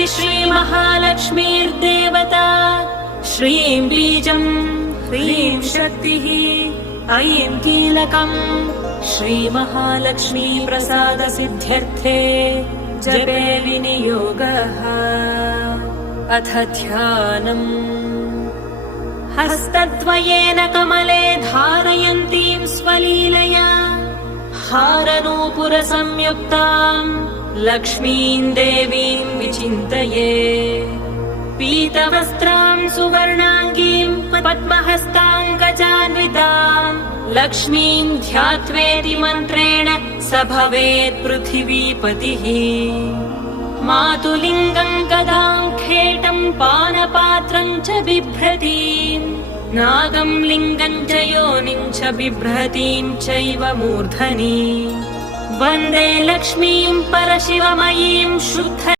देवी श्रीमहालक्ष्मीर्देवता श्रीं बीजं ह्रीं शक्तिः ऐं कीलकम् श्रीमहालक्ष्मी प्रसाद सिद्ध्यर्थे जपे विनियोगः। अथ ध्यानम्। हस्तद्वयेन कमले धारयन्तीं स्वलीलया हारनूपुरसंयुक्ताम् लक्ष्मीं देवीं विचिन्तये। पीतवस्त्रां सुवर्णाङ्गीं पद्महस्ताङ्गजान्वितां लक्ष्मीं ध्यात्वेति मन्त्रेण स भवेत् पृथिवीपतिः। मातुलिङ्गं गदां खेटं पानपात्रं च बिभ्रतीं नागं लिङ्गं च योनिं च बिभ्रतीं चैव मूर्धनि। वन्दे लक्ष्मीं परशिवमयीं शुद्ध